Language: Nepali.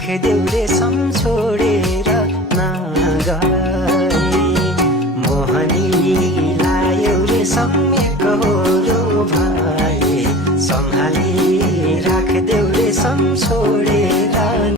राखिदेऊ रे सम छोडेर नगए मोहनीलाई एउटै सम्मेको भाइ सम्हाली राखिदेऊ रे सम छोडेर